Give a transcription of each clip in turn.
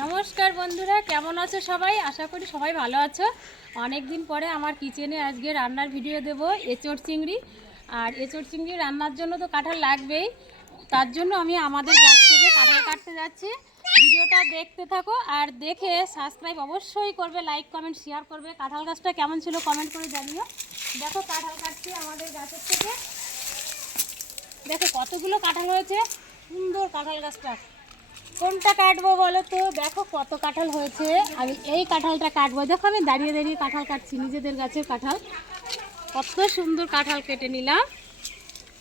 নমস্কার বন্ধুরা, কেমন আছো সবাই? আশা করি সবাই ভালো আছো। অনেক দিন পরে আমার কিচেনে আজকে রান্নার ভিডিও দেব এঁচোড় চিংড়ি। আর এঁচোড় চিংড়ি রান্নার জন্য তো কাঁঠাল লাগবেই, তার জন্য আমি আমাদের গাছ থেকে কাঁঠাল কাটতে যাচ্ছি। ভিডিওটা দেখতে থাকো আর দেখে সাবস্ক্রাইব অবশ্যই করবে, লাইক কমেন্ট শেয়ার করবে। কাঁঠাল গাছটা কেমন ছিল কমেন্ট করে জানিও। দেখো কাঁঠাল কাটছি আমাদের গাছের থেকে, দেখো কতগুলো কাঁঠাল হয়েছে, সুন্দর কাঁঠাল গাছটা। কোনটা কাটবো বলো তো? দেখো কত কাঁঠাল হয়েছে, আমি এই কাঁঠালটা কাটবো। দেখো আমি দাঁড়িয়ে দাঁড়িয়ে কাঁঠাল কাটছি, নিজেদের গাছের কাঁঠাল। কত সুন্দর কাঁঠাল কেটে নিলাম,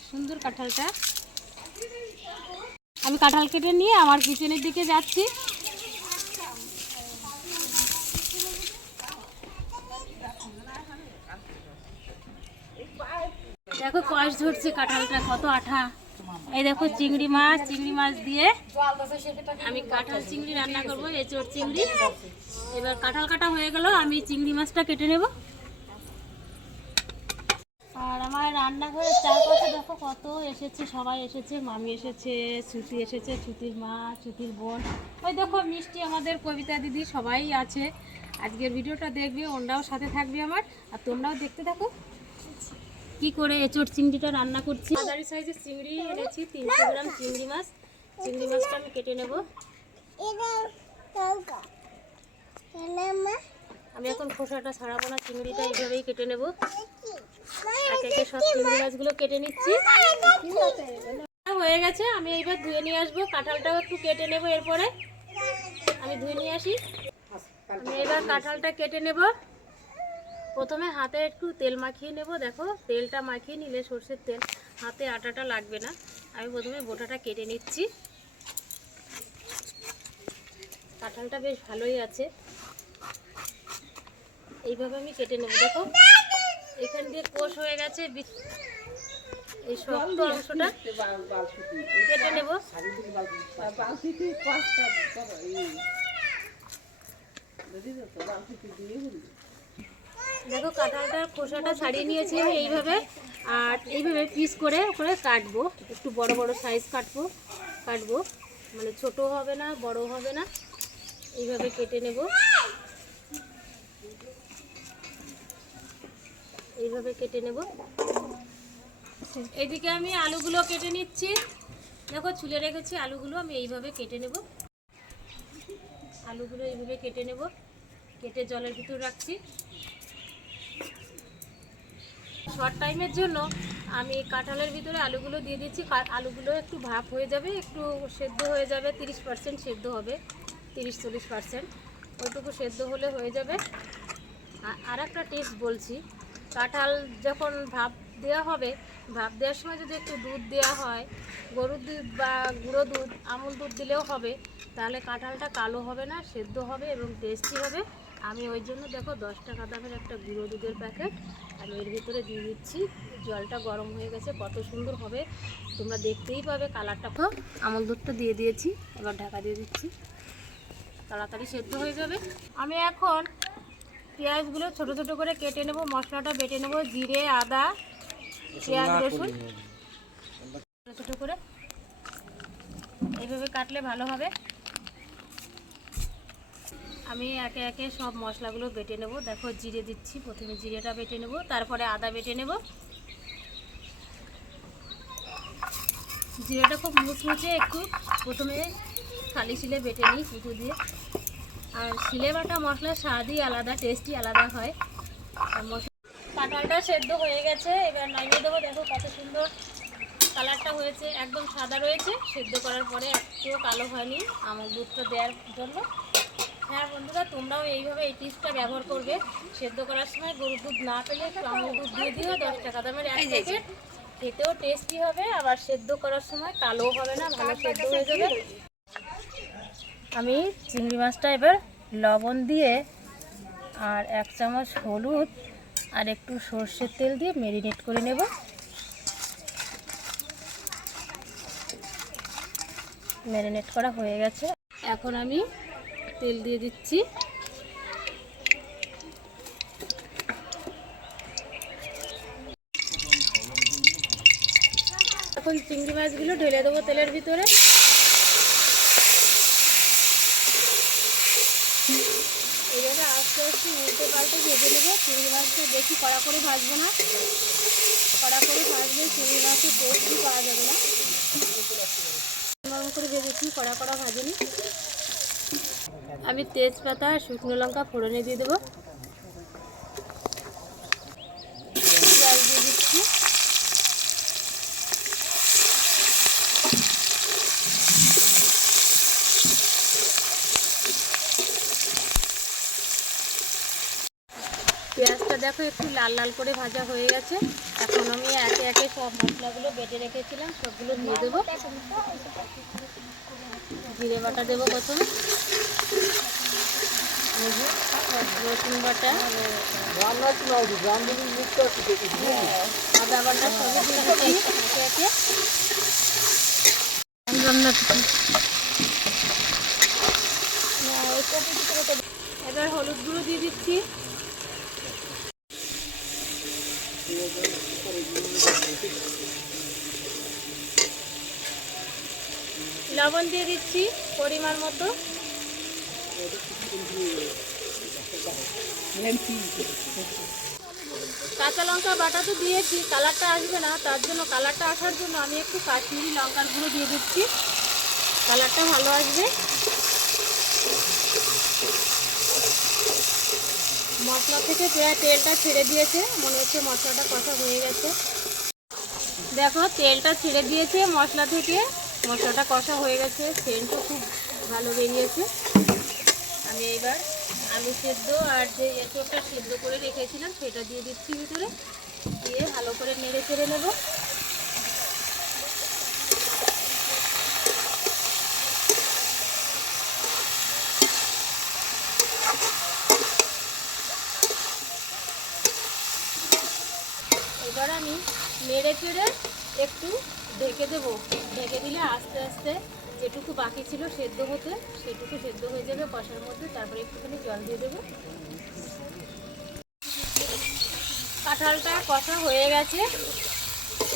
সুন্দর কাঁঠালটা। আমি কাঁঠাল কেটে নিয়ে আমার কিচেনের দিকে যাচ্ছি। দেখো কষ ধরছে কাঁঠালটা, কত আঠা। এই দেখো চিংড়ি মাছ দিয়ে আমি কাঁঠাল চিংড়ি রান্না করবো, এঁচোড় চিংড়ি। এবার কাঁঠাল কাটা হয়ে গেল, আমি চিংড়ি মাছটা কেটে নেব। আর আমার রান্নাঘরের চারপাশে দেখো কত এসেছে, সবাই এসেছে। মামি এসেছে, ছুটি এসেছে, ছুটির মা, ছুটির বোন। ওই দেখো মিষ্টি, আমাদের কবিতা দিদি, সবাই আছে। আজকের ভিডিওটা দেখবে, ওনারাও সাথে থাকবে আমার, আর তোমরাও দেখতে থাকো কি করে এঁচোড় চিংড়িটা রান্না করছি। মাঝারি সাইজের চিংড়ি এনেছি, 300 গ্রাম চিংড়ি মাছ। চিংড়ি মাছটা আমি কেটে নেব। আমি এখন খোসাটা ছাড়াবো না, চিংড়িটা এইভাবেই কেটে নেব। একে একে সব চিংড়ি মাছগুলো কেটে নিচ্ছি। হয়ে গেছে, আমি এইবার ধুয়ে নিয়ে আসবো। কাঁঠালটাও একটু কেটে নেব, এরপরে আমি ধুয়ে নিয়ে আসি। আমি এবার কাঁঠালটা কেটে নেব। প্রথমে হাতে একটু তেল মাখিয়ে নেব। দেখো তেলটা মাখিয়ে নিলে, সর্ষের তেল, হাতে আটাটা লাগবে না। আমি প্রথমে বোটাটা কেটে নিচ্ছি। কাঁঠালটা বেশ ভালোই আছে, এইভাবে আমি কেটে নেব। দেখো এখান দিয়ে কোষ হয়ে গেছে, এই শক্ত অংশটা কেটে নেব। দেখো কাঁঠালটার খোসাটা ছাড়িয়ে নিয়েছি আমি এইভাবে। আর এইভাবে পিস করে করে কাটবো, একটু বড় বড় সাইজ কাটবো, মানে ছোট হবে না, বড় হবে না, এইভাবে কেটে নেব। এইভাবে কেটে নেব। এইদিকে আমি আলুগুলো কেটে নিচ্ছি। দেখো ছুলে রেখেছি আলুগুলো, আমি এইভাবে কেটে নেব। আলুগুলো এইভাবে কেটে নেব, কেটে জলের ভিতর রাখছি। শর্ট টাইমের জন্য আমি কাঁঠালের ভিতরে আলুগুলো দিয়ে দিচ্ছি। আলুগুলো একটু ভাপ হয়ে যাবে, একটু সেদ্ধ হয়ে যাবে, 30% সেদ্ধ হবে, 30-40%, ওইটুকু সেদ্ধ হলে হয়ে যাবে। আর একটা টিপস বলছি, কাঁঠাল যখন ভাপ দেওয়া হবে, ভাপ দেওয়ার সময় যদি একটু দুধ দেওয়া হয়, গরুর দুধ বা গুঁড়ো দুধ, আমুল দুধ দিলেও হবে, তাহলে কাঁঠালটা কালো হবে না, সেদ্ধ হবে এবং টেস্টি হবে। আমি ওই জন্য দেখো 10 টাকা দামের একটা গুঁড়ো দুধের প্যাকেট আমি এর ভিতরে দিয়ে দিচ্ছি। জলটা গরম হয়ে গেছে, কত সুন্দর হবে তোমরা দেখতেই পাবে কালারটা। তো আমুল দুধটা দিয়ে দিয়েছি, এবার ঢাকা দিয়ে দিচ্ছি, তাড়াতাড়ি সেদ্ধ হয়ে যাবে। আমি এখন পেঁয়াজগুলো ছোট ছোট করে কেটে নেব, মশলাটা বেটে নেব, জিরে, আদা, পেঁয়াজ, রসুন ছোট ছোট করে এইভাবে কাটলে ভালো হবে। আমি একে একে সব মশলাগুলো বেটে নেব। দেখো জিরে দিচ্ছি, প্রথমে জিরেটা বেটে নেব, তারপরে আদা বেটে নেব। জিরেটা খুব মুচমুচে, একটু প্রথমে খালি শিলে বেটে নিই কুচু দিয়ে। আর শিলে বাটা মশলার স্বাদই আলাদা, টেস্টই আলাদা হয়। আর কাঁঠালটা সেদ্ধ হয়ে গেছে, এবার নামিয়ে দেবো। দেখো কত সুন্দর কালারটা হয়েছে, একদম সাদা রয়েছে। সেদ্ধ করার পরে একটুও কালো হয়নি, আমুল দুধটা দেওয়ার জন্য। হ্যাঁ বন্ধুরা, তোমরাও এইভাবে এই টিপসটা ব্যবহার করবে। সেদ্ধ করার সময় গরুর দুধ না পেলে একটু আমুল দুধ দিয়ে দিও, 10 টাকা দামের এক প্যাকেট। খেতেও টেস্টি হবে, আবার সেদ্ধ করার সময় কালো হবে না, ভালো সেদ্ধ হয়ে যাবে। আমি চিংড়ি মাছটা এবার লবণ দিয়ে আর 1 চামচ হলুদ আর একটু সর্ষের তেল দিয়ে ম্যারিনেট করে নেব। ম্যারিনেট করা হয়ে গেছে, এখন আমি তেল দিয়ে দিচ্ছি। এখন চিংড়ি মাছগুলো ঢেলে দেবো তেলের ভিতরে। আস্তে আস্তে উল্টে পাল্টে ভেজে নেবো। চিংড়ি মাছটা বেশি কড়া করে ভাজবো না, কড়া করে ভাজলে চিংড়ি মাছের টেস্টই পাওয়া যাবে না। নরম করে ভেজেছি, কড়া কড়া ভাজেনি। আমি তেজপাতা আর শুকনো লঙ্কা ফোড়নে দিয়ে দেবো। পেঁয়াজ দিয়ে দিচ্ছি। পেঁয়াজটা দেখো একটু লাল লাল করে ভাজা হয়ে গেছে। এখন আমি একে একে সব মশলাগুলো বেটে রেখেছিলাম সবগুলো দিয়ে দেবো। জিরে বাটা দেবো প্রথমে, রসুন বাটা, আদা বাটা সবই দিয়ে দিচ্ছি একে একে। এবার হলুদ গুঁড়ো দিয়ে দিচ্ছি, লবণ দিয়ে দিচ্ছি পরিমাণ মতো। কাঁচা লঙ্কা বাটা তো দিয়েছি, কালারটা আসবে না, তার জন্য কালারটা আসার জন্য আমি একটু কাশ্মীরি লঙ্কার গুঁড়ো দিয়ে দিচ্ছি, কালারটা ভালো আসবে। মশলা থেকে প্রায় তেলটা ছেড়ে দিয়েছে, মনে হচ্ছে মশলাটা কষা হয়ে গেছে। দেখো তেলটা ছেড়ে দিয়েছে মশলা থেকে, মশলাটা কষা হয়ে গেছে, সেন্টও খুব ভালো বেরিয়েছে। আমি এবার আলু সেদ্ধ আর যে এঁচোড়টা সেদ্ধ করে রেখেছিলাম সেটা দিয়ে দিচ্ছি ভিতরে, দিয়ে ভালো করে নেড়ে চেড়ে নেব। এবার আমি নেড়ে চেড়ে একটু ঢেকে দেবো। ঢেকে দিলে আস্তে আস্তে যেটুকু বাকি ছিল সেদ্ধ হতে সেটুকু সেদ্ধ হয়ে যাবে কষার মধ্যে। তারপরে একটুখানি জল দিয়ে দেবো। কাঁঠালটা কষা হয়ে গেছে,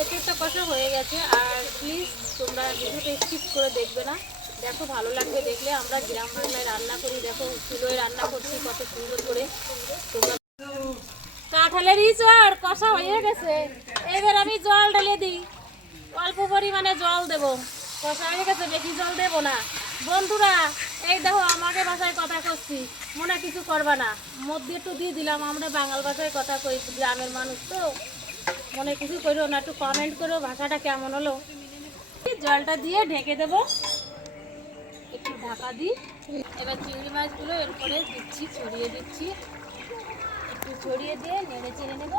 এঁচোড়টা কষা হয়ে গেছে। আর প্লিজ তোমরা ভিডিওটা স্কিপ করে দেখবে না, দেখো ভালো লাগবে দেখলে। আমরা গ্রাম বাংলায় রান্না করি, দেখো চুলোয় রান্না করছি কত সুন্দর করে। তোমরা কাঁঠালের ইঁচড় কষা হয়ে গেছে, এবার আমি জল ঢেলে দিই, অল্প পরিমাণে জল দেবো। কষা হয়ে গেছে, বেশি জল দেবো না। বন্ধুরা এই দেখো আমাকে ভাষায় কথা করছি, মনে কিছু করবা না, মধ্যে একটু দিয়ে দিলাম। আমরা বাঙাল ভাষায় কথা কই, গ্রামের মানুষ তো, মনে কিছু করো না, একটু কমেন্ট করো ভাষাটা কেমন হলো। জলটা দিয়ে ঢেকে দেবো, একটু ঢাকা দিই। এবার চিংড়ি মাছগুলো এরপরে দিচ্ছি, ছড়িয়ে দিচ্ছি, একটু ছড়িয়ে দিয়ে নেড়ে চেড়ে নেব।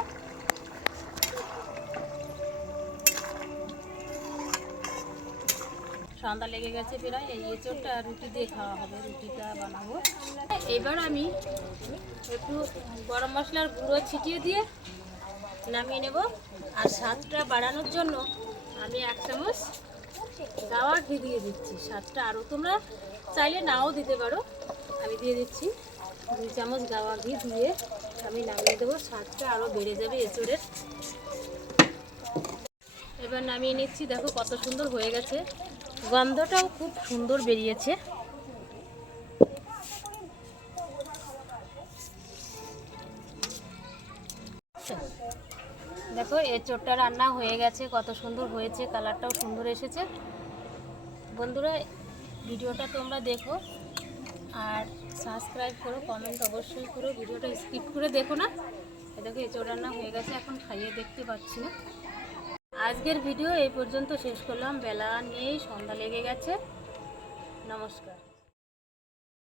সন্ধ্যা লেগে গেছে প্রায়, এই এঁচোড়টা রুটি দিয়ে খাওয়া হবে, রুটিটা বানাবো। এবার আমি একটু গরম মশলার গুঁড়ো ছিটিয়ে দিয়ে নামিয়ে নেব। আর স্বাদটা বাড়ানোর জন্য আমি 1 চামচ গাওয়া ঘি দিয়ে দিচ্ছি। স্বাদটা আরও তোমরা চাইলে নাও দিতে পারো, আমি দিয়ে দিচ্ছি 2 চামচ গাওয়া ঘি দিয়ে আমি নামিয়ে দেবো। স্বাদটা আরও বেড়ে যাবে এঁচোড়ের। এবার নামিয়ে নিচ্ছি, দেখো কত সুন্দর হয়ে গেছে, গন্ধটাও খুব সুন্দর বেরিয়েছে। দেখো এঁচোড়টা রান্না হয়ে গেছে, কত সুন্দর হয়েছে, কালারটাও সুন্দর এসেছে। বন্ধুরা ভিডিওটা তোমরা দেখো আর সাবস্ক্রাইব করো, কমেন্ট অবশ্যই করো, ভিডিওটা স্কিপ করে দেখো না। দেখো এঁচোড় রান্না হয়ে গেছে, এখন খাইয়ে দেখতে পাচ্ছি না। আজকের ভিডিও এই পর্যন্ত শেষ করলাম, বেলা নিয়েই সন্ধ্যা লেগে গেছে। নমস্কার।